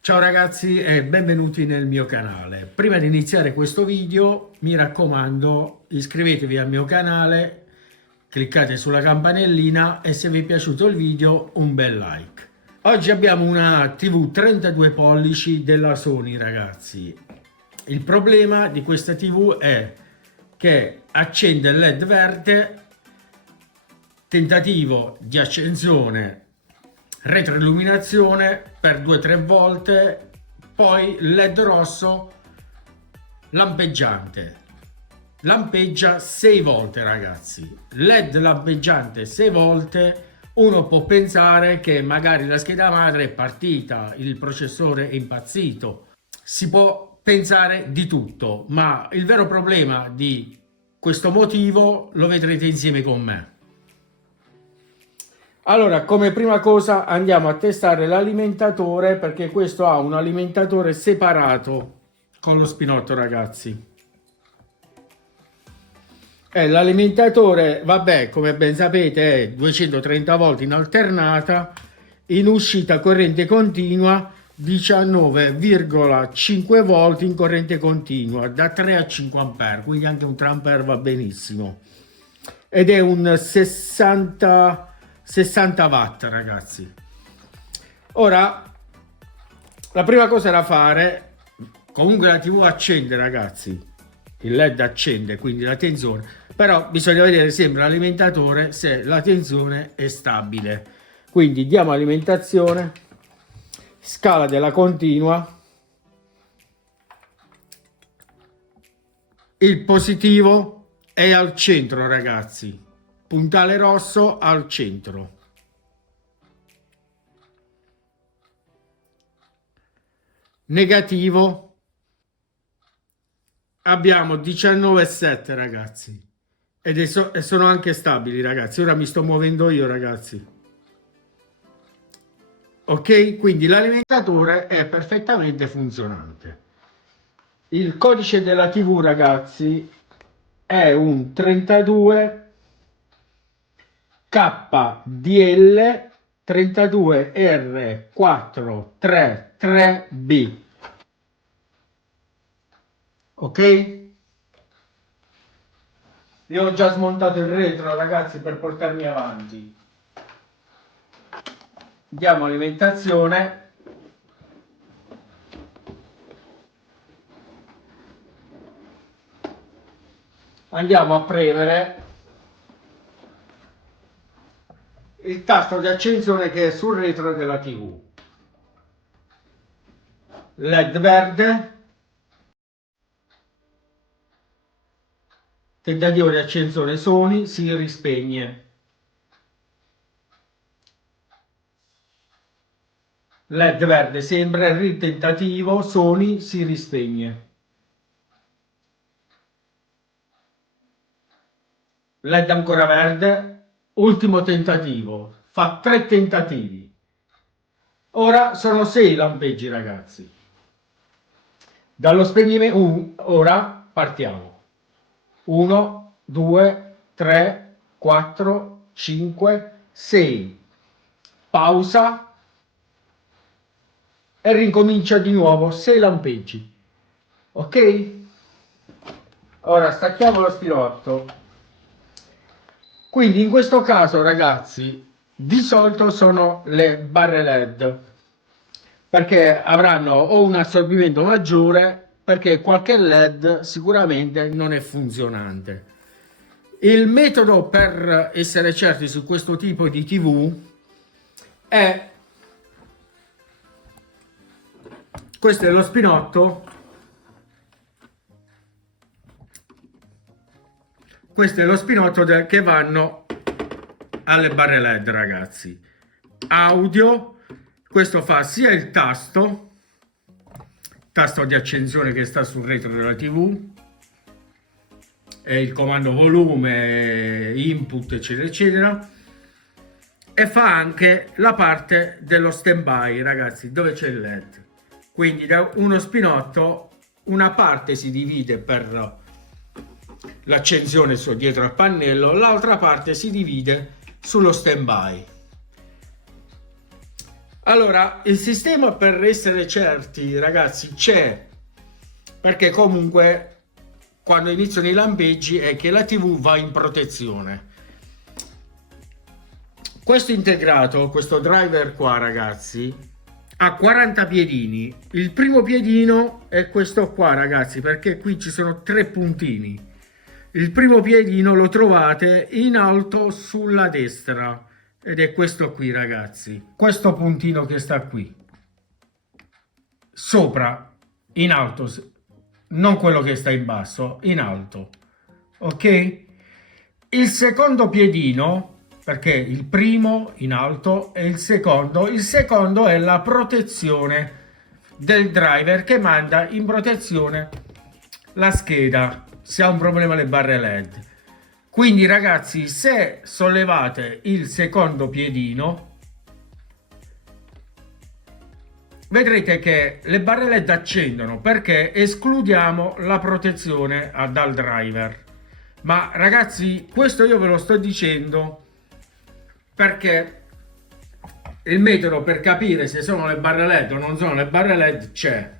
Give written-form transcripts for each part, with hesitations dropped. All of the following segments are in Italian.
Ciao ragazzi e benvenuti nel mio canale. Prima di iniziare questo video mi raccomando, iscrivetevi al mio canale, cliccate sulla campanellina e se vi è piaciuto il video un bel like. Oggi abbiamo una TV 32 pollici della Sony, ragazzi. Il problema di questa TV è che accende il LED verde, tentativo di accensione, retroilluminazione per 2-3 volte, poi LED rosso lampeggiante, lampeggia 6 volte, ragazzi. LED lampeggiante 6 volte, uno può pensare che magari la scheda madre è partita, il processore è impazzito, si può pensare di tutto, ma il vero problema di questo motivo lo vedrete insieme con me. Allora, come prima cosa andiamo a testare l'alimentatore, perché questo ha un alimentatore separato con lo spinotto, ragazzi. L'alimentatore, vabbè, come ben sapete, è 230 volt in alternata, in uscita corrente continua 19,5 volt in corrente continua da 3 a 5 ampere, quindi anche un 3 ampere va benissimo, ed è un 60 watt, ragazzi. Ora, la prima cosa da fare, comunque la TV accende, ragazzi, il LED accende, quindi la tensione, però bisogna vedere sempre l'alimentatore se la tensione è stabile. Quindi diamo alimentazione, scala della continua, il positivo è al centro, ragazzi, puntale rosso al centro. Negativo abbiamo 19,7, ragazzi, e sono anche stabili, ragazzi. Ora mi sto muovendo io, ragazzi. Ok, quindi l'alimentatore è perfettamente funzionante. Il codice della TV, ragazzi, è un 32 KDL 32R433B. Ok? Io ho già smontato il retro, ragazzi, per portarmi avanti. Diamo alimentazione. Andiamo a premere il tasto di accensione che è sul retro della TV. LED verde, tentativo di accensione Sony, si rispegne. LED verde sembra il tentativo Sony, si rispegne. LED ancora verde, ultimo tentativo, fa 3 tentativi. Ora sono 6 lampeggi, ragazzi. Dallo spegnimento, ora partiamo. 1, 2, 3, 4, 5, 6. Pausa e ricomincia di nuovo, 6 lampeggi. Ok? Ora stacchiamo lo spinotto. Quindi in questo caso, ragazzi, di solito sono le barre LED, perché avranno o un assorbimento maggiore, perché qualche LED sicuramente non è funzionante. Il metodo per essere certi su questo tipo di TV è, questo è lo spinotto, questo è lo spinotto che vanno alle barre LED, ragazzi. Audio, questo fa sia il tasto di accensione che sta sul retro della TV, e il comando volume, input, eccetera eccetera, e fa anche la parte dello standby, ragazzi, dove c'è il LED. Quindi da uno spinotto una parte si divide per l'accensione dietro al pannello, l'altra parte si divide sullo stand by. Allora, il sistema, per essere certi ragazzi, c'è, perché comunque quando iniziano i lampeggi è che la TV va in protezione. Questo integrato, questo driver qua ragazzi, ha 40 piedini. Il primo piedino è questo qua ragazzi, perché qui ci sono 3 puntini. Il primo piedino lo trovate in alto sulla destra ed è questo qui ragazzi, questo puntino che sta qui sopra, in alto, non quello che sta in basso, in alto, ok? Il secondo piedino, perché il primo in alto e il secondo è la protezione del driver, che manda in protezione la scheda se ha un problema le barre LED. Quindi ragazzi, se sollevate il secondo piedino, vedrete che le barre LED accendono, perché escludiamo la protezione dal driver. Ma ragazzi, questo io ve lo sto dicendo perché il metodo per capire se sono le barre LED o non sono le barre LED c'è.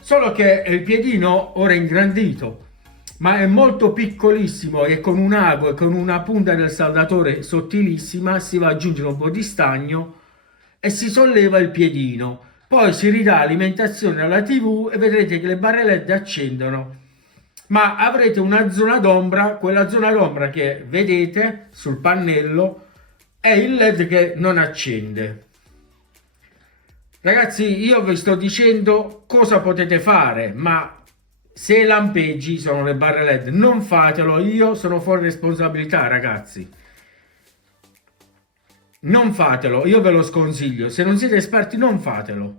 Solo che il piedino ora è ingrandito, ma è molto piccolissimo, e con un ago e con una punta del saldatore sottilissima si va ad aggiungere un po' di stagno e si solleva il piedino. Poi si ridà alimentazione alla TV e vedrete che le barre LED accendono, ma avrete una zona d'ombra, quella zona d'ombra che vedete sul pannello è il LED che non accende. Ragazzi, io vi sto dicendo cosa potete fare, ma se lampeggi sono le barre LED, non fatelo. Io sono fuori responsabilità ragazzi, non fatelo, io ve lo sconsiglio. Se non siete esperti non fatelo,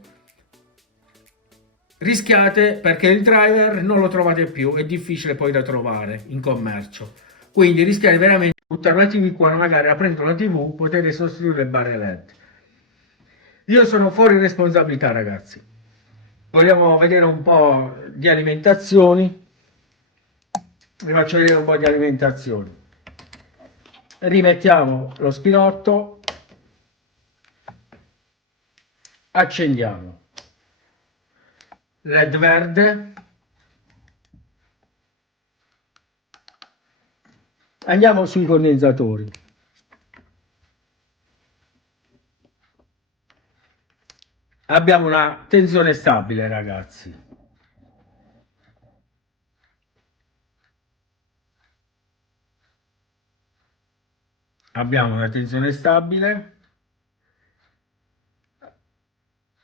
rischiate, perché il driver non lo trovate più, è difficile poi da trovare in commercio, quindi rischiate veramente di buttare la TV quando magari aprendo la TV potete sostituire le barre LED. Io sono fuori responsabilità ragazzi. Vogliamo vedere un po' di alimentazioni, vi faccio vedere un po' di alimentazioni. Rimettiamo lo spinotto, accendiamo LED verde, andiamo sui condensatori. Abbiamo una tensione stabile ragazzi, abbiamo una tensione stabile.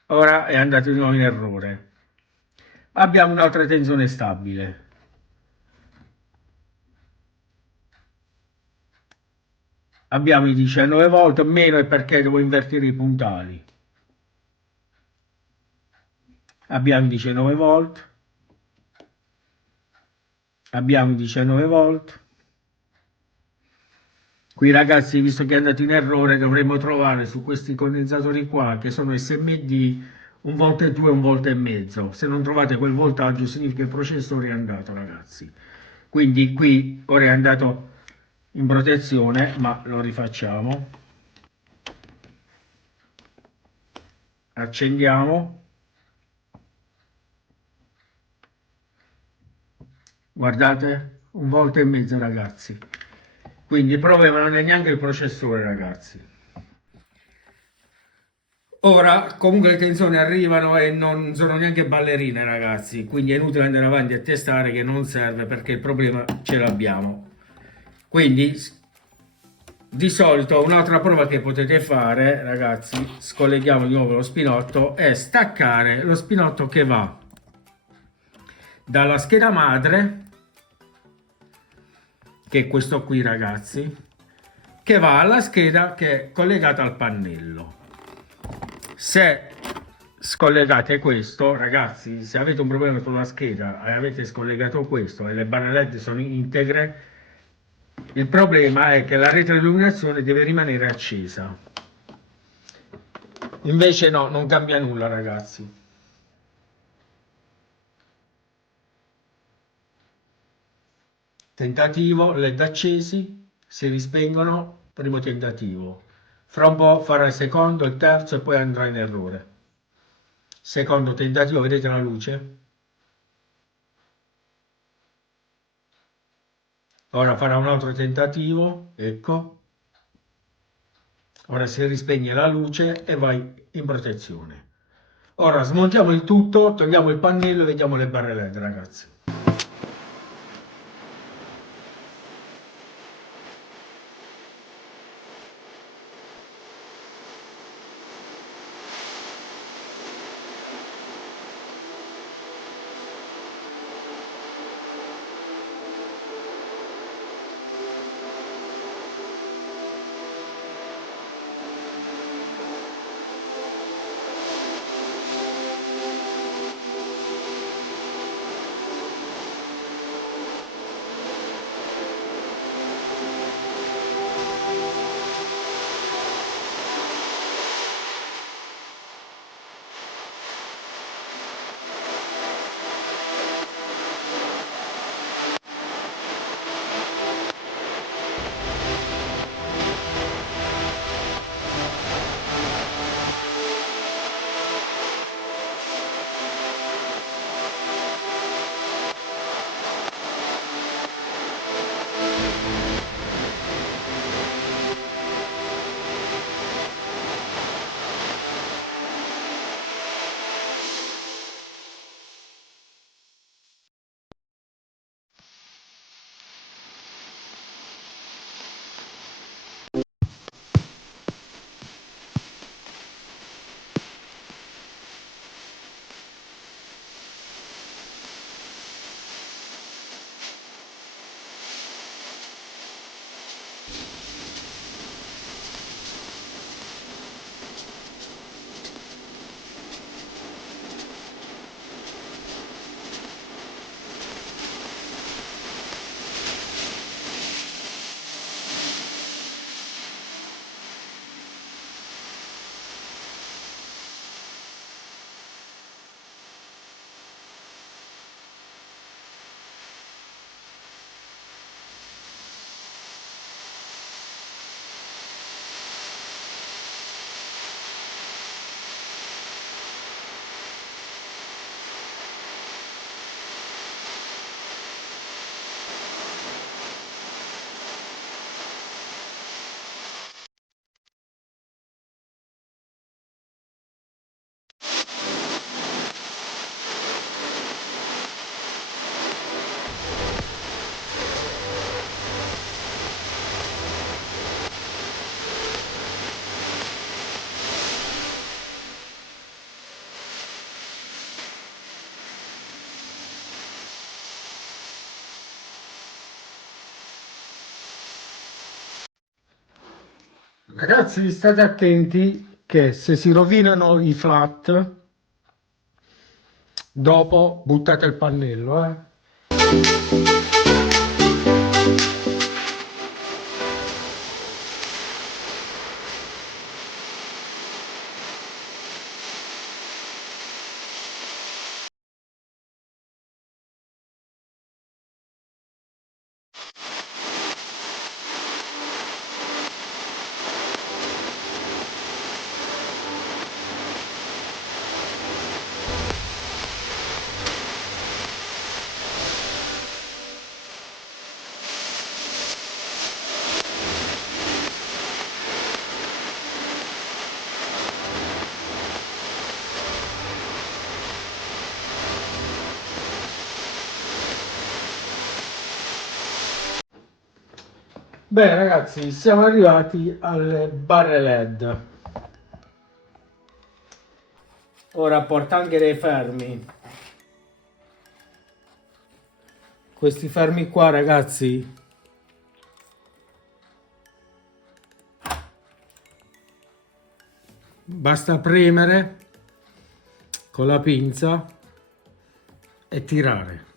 Ora è andato di nuovo in errore. Abbiamo un'altra tensione stabile. Abbiamo i 19 volt, meno è perché devo invertire i puntali. Abbiamo i 19 volt. Abbiamo i 19 volt. Qui ragazzi, visto che è andato in errore, dovremmo trovare su questi condensatori qua, che sono SMD, 1,2 volt e 1,5 volt. Se non trovate quel voltaggio significa che il processore è andato ragazzi. Quindi qui ora è andato in protezione, ma lo rifacciamo. Accendiamo. Guardate, 1,5 volt ragazzi. Quindi il problema non è neanche il processore ragazzi. Ora comunque le tensioni arrivano e non sono neanche ballerine ragazzi, quindi è inutile andare avanti a testare, che non serve, perché il problema ce l'abbiamo. Quindi di solito un'altra prova che potete fare ragazzi, scolleghiamo di nuovo lo spinotto, è staccare lo spinotto che va dalla scheda madre, che è questo qui ragazzi, che va alla scheda che è collegata al pannello. Se scollegate questo ragazzi, se avete un problema sulla scheda e avete scollegato questo e le barre LED sono integre, il problema è che la retroilluminazione deve rimanere accesa. Invece no, non cambia nulla ragazzi. tentativo, LED accesi, si rispengono, primo tentativo. Fra un po' farà il secondo, il terzo e poi andrà in errore. Secondo tentativo, vedete la luce? Ora farà un altro tentativo, ecco. Ora si rispegne la luce e vai in protezione. Ora smontiamo il tutto, togliamo il pannello e vediamo le barre LED, ragazzi. Ragazzi, state attenti che se si rovinano i flat, dopo buttate il pannello, eh. Beh, ragazzi, siamo arrivati alle barre LED. Ora porta anche dei fermi. Questi fermi qua, ragazzi, basta premere con la pinza e tirare.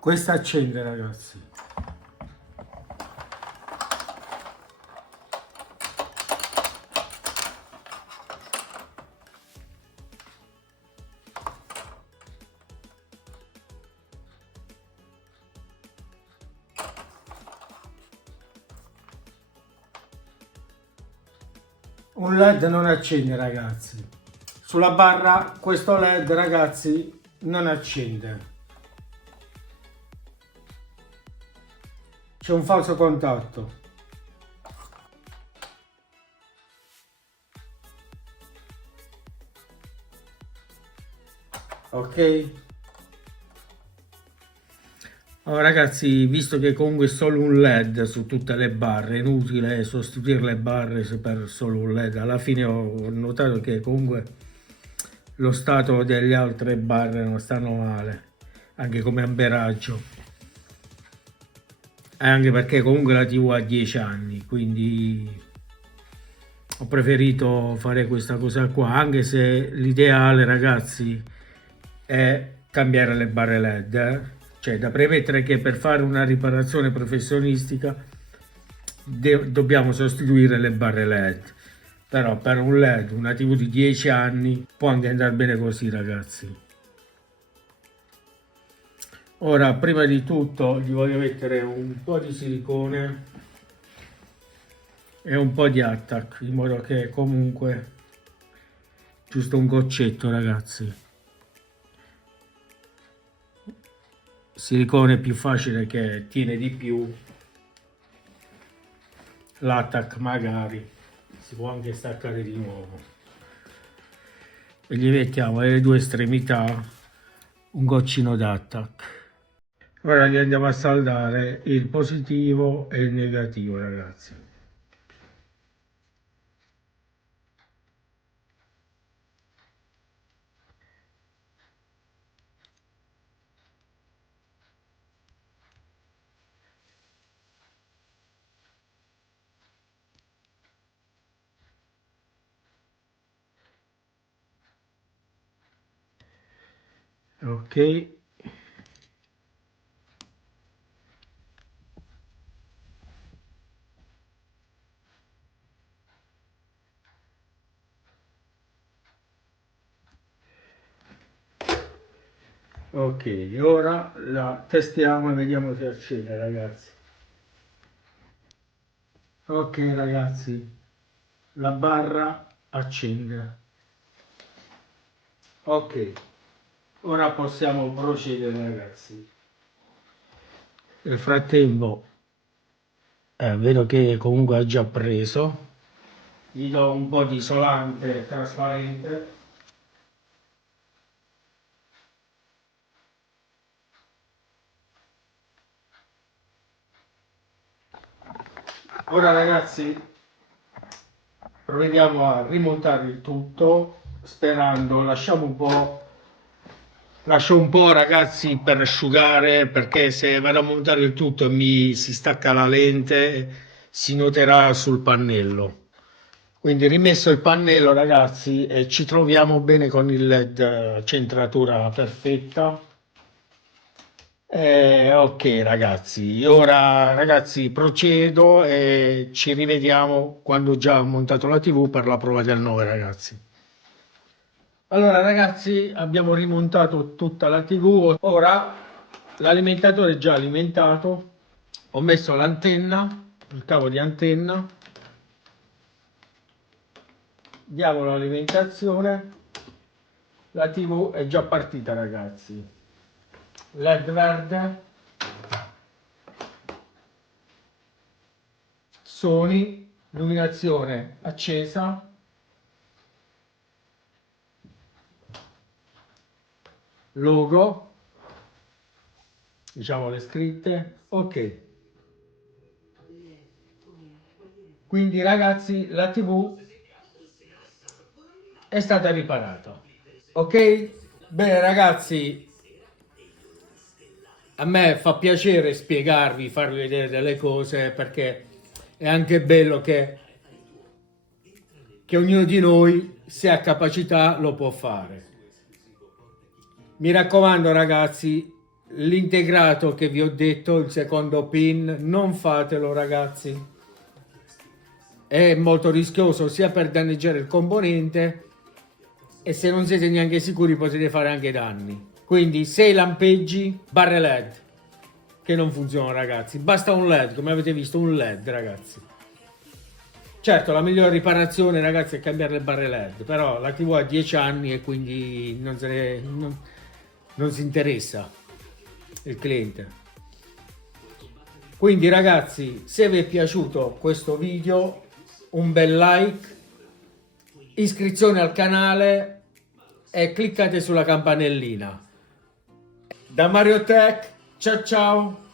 Questa accende, ragazzi. Un LED non accende, ragazzi. Sulla barra questo LED, ragazzi, non accende. C'è un falso contatto. Ok? Allora, ragazzi, visto che comunque è solo un LED su tutte le barre, è inutile sostituire le barre per solo un LED. Alla fine ho notato che comunque lo stato delle altre barre non stanno male, anche come amperaggio. E anche perché comunque la TV ha 10 anni, quindi ho preferito fare questa cosa qua, anche se l'ideale, ragazzi, è cambiare le barre LED. Cioè, da premettere che per fare una riparazione professionistica dobbiamo sostituire le barre LED. Però per un LED, una TV di 10 anni, può anche andare bene così, ragazzi. Ora, prima di tutto, gli voglio mettere un po' di silicone e un po' di attack, in modo che comunque, giusto un goccetto, ragazzi. Silicone è più facile, che tiene di più. L'attack magari si può anche staccare di nuovo. E gli mettiamo alle due estremità un goccino d'attack. Ora gli andiamo a saldare il positivo e il negativo, ragazzi. Ok. Ok, ora la testiamo e vediamo se accende, ragazzi. Ok, ragazzi, la barra accende. Ok, ora possiamo procedere, ragazzi. Nel frattempo, vedo che comunque ha già preso. Gli do un po' di isolante trasparente. Ora, ragazzi, proviamo a rimontare il tutto, sperando, lascio un po', ragazzi, per asciugare, perché se vado a montare il tutto e mi si stacca la lente, si noterà sul pannello. Quindi rimesso il pannello, ragazzi, e ci troviamo bene con il LED, centratura perfetta. Ok, ragazzi, ora, ragazzi, procedo e ci rivediamo quando ho già montato la TV per la prova del 9, ragazzi. Allora, ragazzi, abbiamo rimontato tutta la TV. Ora l'alimentatore è già alimentato. Ho messo l'antenna, il cavo di antenna. Diamo l'alimentazione. La TV è già partita, ragazzi. LED verde. Sony, illuminazione accesa. Logo, diciamo le scritte. Ok. Quindi, ragazzi, la TV è stata riparata. Ok? Bene, ragazzi, a me fa piacere spiegarvi, farvi vedere delle cose, perché è anche bello che ognuno di noi, se ha capacità, lo può fare. Mi raccomando, ragazzi, l'integrato che vi ho detto, il secondo pin, non fatelo ragazzi, è molto rischioso sia per danneggiare il componente, e se non siete neanche sicuri potete fare anche danni. Quindi se lampeggi, barre LED che non funzionano ragazzi, basta un LED, come avete visto, un LED ragazzi. Certo, la migliore riparazione ragazzi è cambiare le barre LED, però la TV ha 10 anni e quindi non si interessa il cliente. Quindi ragazzi, se vi è piaciuto questo video, un bel like, iscrizione al canale e cliccate sulla campanellina. Da Mario Tech, ciao ciao!